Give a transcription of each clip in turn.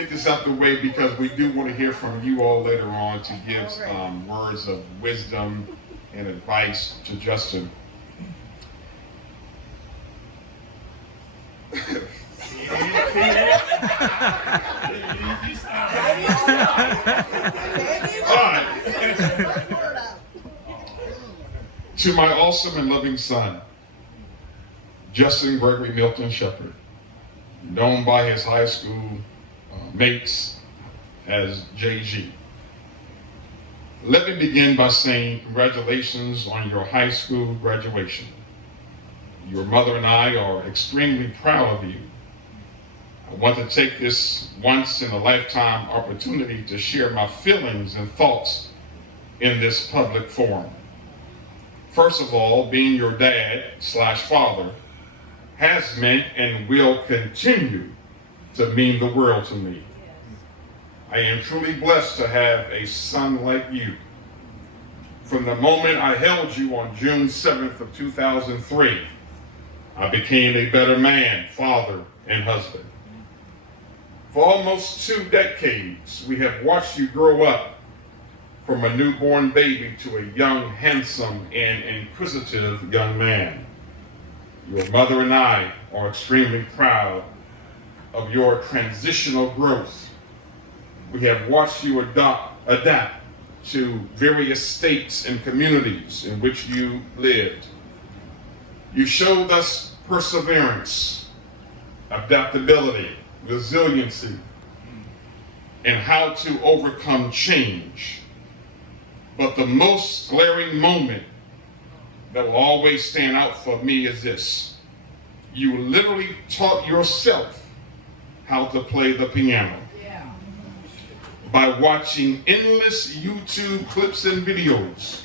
get this out the way because we do want to hear from you all later on to give words of wisdom and advice to Justin. To my awesome and loving son, Justin Gregory Milton Sheppard, known by his high school mates as JG. Let me begin by saying congratulations on your high school graduation. Your mother and I are extremely proud of you. I want to take this once in a lifetime opportunity to share my feelings and thoughts in this public forum. First of all, being your dad/father has meant and will continue to mean the world to me. I am truly blessed to have a son like you. From the moment I held you on June 7th of 2003, I became a better man, father, and husband. For almost 2 decades, we have watched you grow up from a newborn baby to a young, handsome, and inquisitive young man. Your mother and I are extremely proud of your transitional growth. We have watched you adapt to various states and communities in which you lived. You showed us perseverance, adaptability, resiliency, and how to overcome change. But the most glaring moment that will always stand out for me is this. You literally taught yourself how to play the piano by watching endless YouTube clips and videos.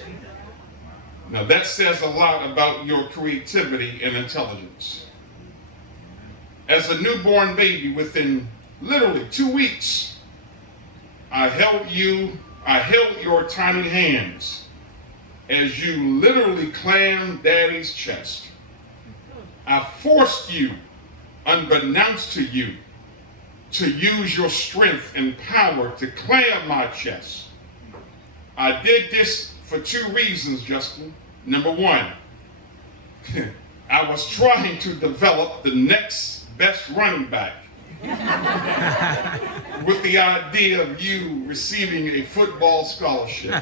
Now that says a lot about your creativity and intelligence. As a newborn baby, within literally 2 weeks, I held your tiny hands as you literally clammed Daddy's chest. I forced you, unbeknownst to you, to use your strength and power to clam my chest. I did this for 2 reasons, Justin. Number one, I was trying to develop the next best running back with the idea of you receiving a football scholarship.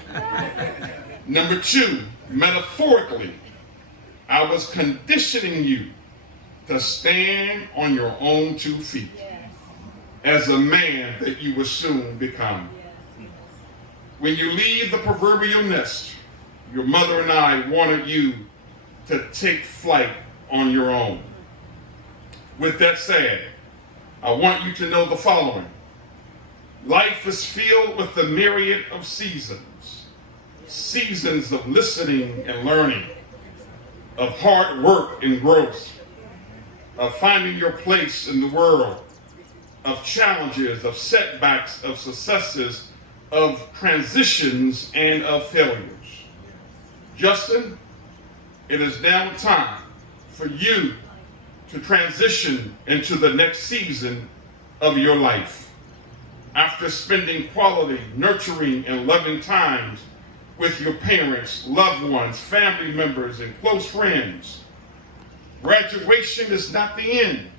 Number two, metaphorically, I was conditioning you to stand on your own 2 feet as a man that you will soon become. When you leave the proverbial nest, your mother and I wanted you to take flight on your own. With that said, I want you to know the following. Life is filled with the myriad of seasons. Seasons of listening and learning, of hard work and growth, of finding your place in the world, of challenges, of setbacks, of successes, of transitions, and of failures. Justin, it is now time for you to transition into the next season of your life. After spending quality, nurturing, and loving times with your parents, loved ones, family members, and close friends, graduation is not the end.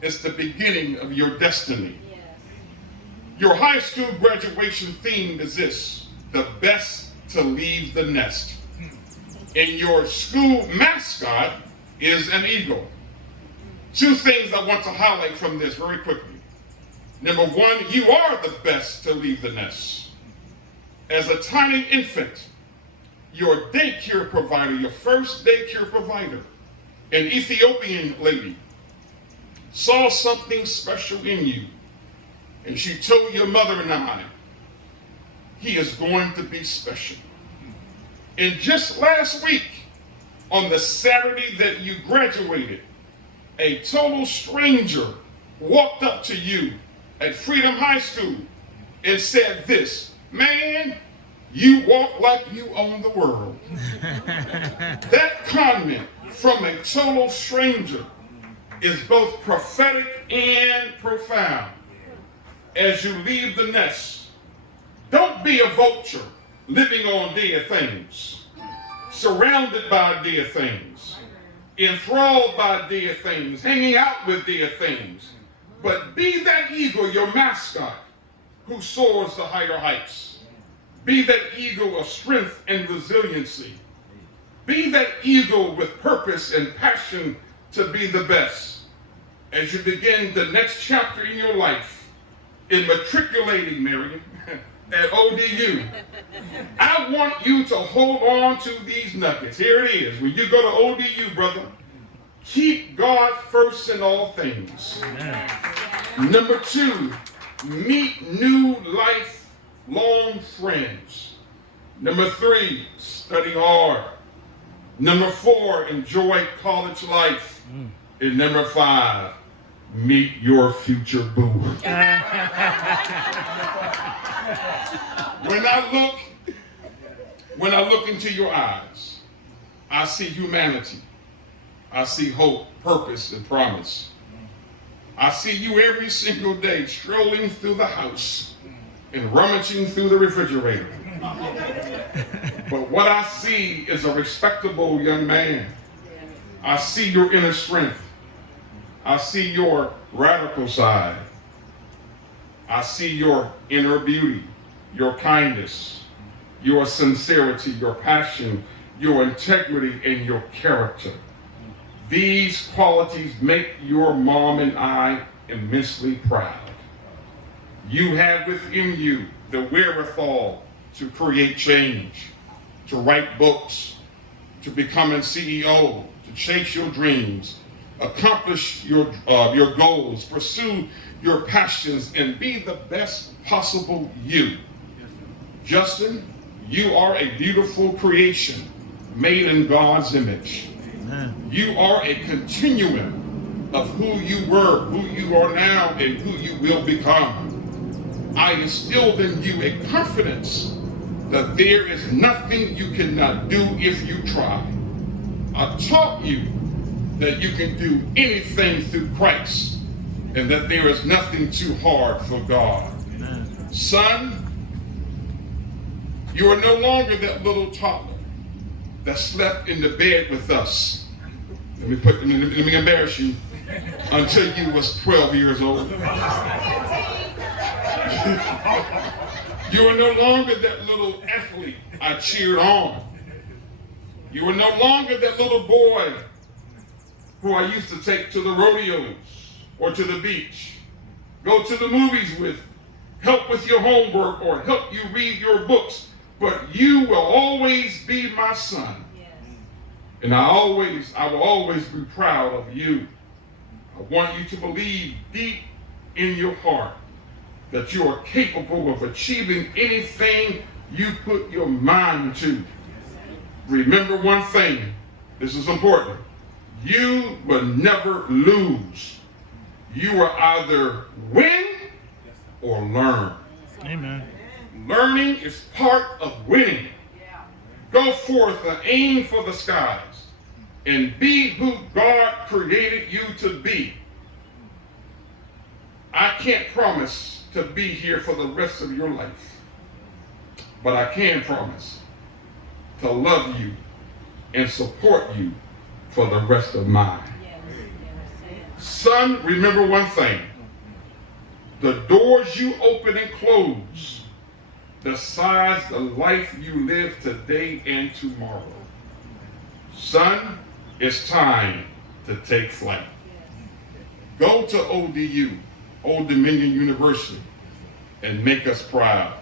It's the beginning of your destiny. Yes. Your high school graduation theme is this: the best to leave the nest. And your school mascot is an eagle. 2 things I want to highlight from this very quickly. Number one, you are the best to leave the nest. As a tiny infant, your daycare provider, your first daycare provider, an Ethiopian lady, saw something special in you, and she told your mother and I, he is going to be special. And just last week, on the Saturday that you graduated, a total stranger walked up to you at Freedom High School and said this: man, you walk like you own the world. That comment from a total stranger is both prophetic and profound. as you leave the nest. Don't be a vulture living on dear things, surrounded by dear things, enthralled by dear things, hanging out with dear things. But be that eagle, your mascot, who soars to higher heights. Be that eagle of strength and resiliency. Be that eagle with purpose and passion to be the best. As you begin the next chapter in your life, in matriculating, Miriam, at ODU, I want you to hold on to these nuggets. Here it is. When you go to ODU, brother, keep God first in all things. Amen. Number 2, meet new lifelong friends. Number 3, study hard. Number 4, enjoy college life. And number 5, meet your future boo. When I look into your eyes, I see humanity. I see hope, purpose, and promise. I see you every single day strolling through the house and rummaging through the refrigerator. But what I see is a respectable young man. I see your inner strength. I see your radical side. I see your inner beauty, your kindness, your sincerity, your passion, your integrity, and your character. These qualities make your mom and I immensely proud. You have within you the wherewithal to create change, to write books, to become a CEO, to chase your dreams, accomplish your goals, pursue your passions, and be the best possible you. Justin, you are a beautiful creation made in God's image. Amen. You are a continuum of who you were, who you are now, and who you will become. I instilled in you a confidence that there is nothing you cannot do if you try. I taught you that you can do anything through Christ, and that there is nothing too hard for God. Amen. Son, you are no longer that little toddler that slept in the bed with us. Let me embarrass you until you was 12 years old. You are no longer that little athlete I cheered on. You are no longer that little boy who I used to take to the rodeos or to the beach, go to the movies with, help with your homework, or help you read your books. But you will always be my son. Yes. And I will always be proud of you. I want you to believe deep in your heart that you are capable of achieving anything you put your mind to. Remember one thing, this is important. You will never lose. You will either win or learn. Amen. Learning is part of winning. Go forth and aim for the skies and be who God created you to be. I can't promise to be here for the rest of your life, but I can promise to love you and support you for the rest of mine. Son, remember one thing. The doors you open and close decides the life you live today and tomorrow. Son, it's time to take flight. Go to ODU, Old Dominion University, and make us proud.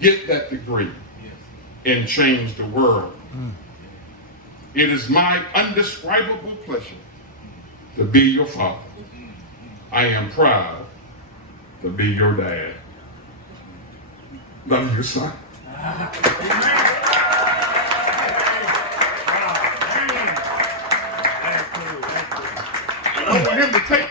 Get that degree and change the world. It is my undescribable pleasure to be your father. I am proud to be your dad. Love you, son. I want him to take